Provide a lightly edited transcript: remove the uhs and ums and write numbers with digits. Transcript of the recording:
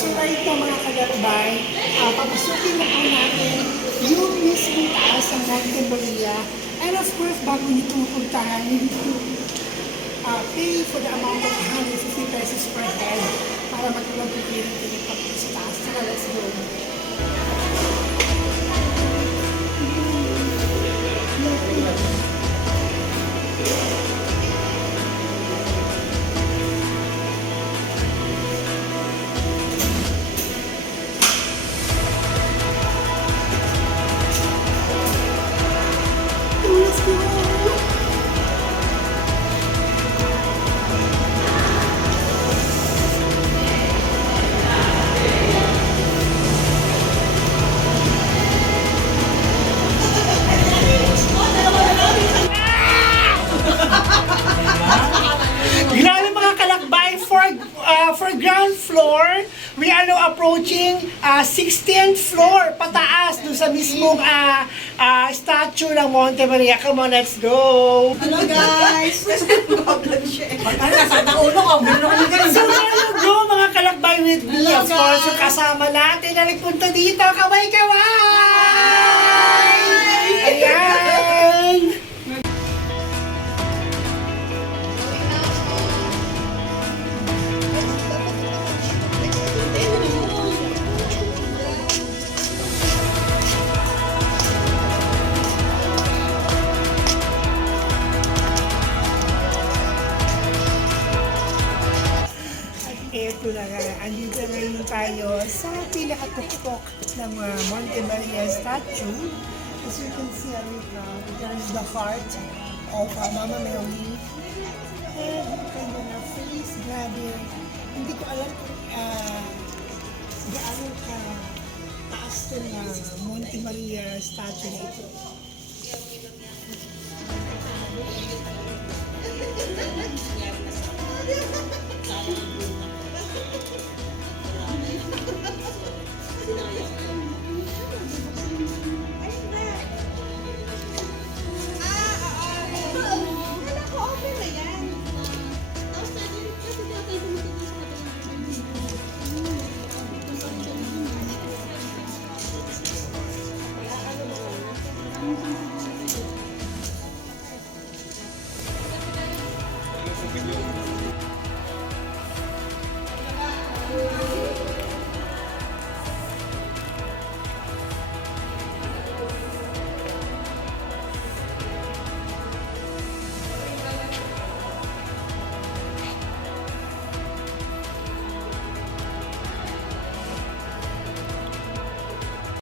So right now mga kagalbay, papasukin na po natin yung mismong taas ng Monte Maria. And of course, bago nyo itong puntahan, you need to pay for the amount of 150 pesos per head para magkaroon po kayo ng pagpunta sa taas. So let's go. Let's go! Grabe mga kalakbay, for ground floor, we are now approaching 16th floor pataas doon sa mismong statue ng Monte Maria. Come on, let's go! Hello guys! So there you go mga kalakbay with me. Hello, Of course, guys. yung kasama natin na nagpunta dito. Kaway-kaway! Ayan! Eto na nga, andito ngayon tayo sa pinakatuktok ng Monte Maria statue. As you can see, there is the heart of Mama Mary. And yung kanya na face, grabe. Hindi ko alam kung gaano ka taas to na Monte Maria statue na ito.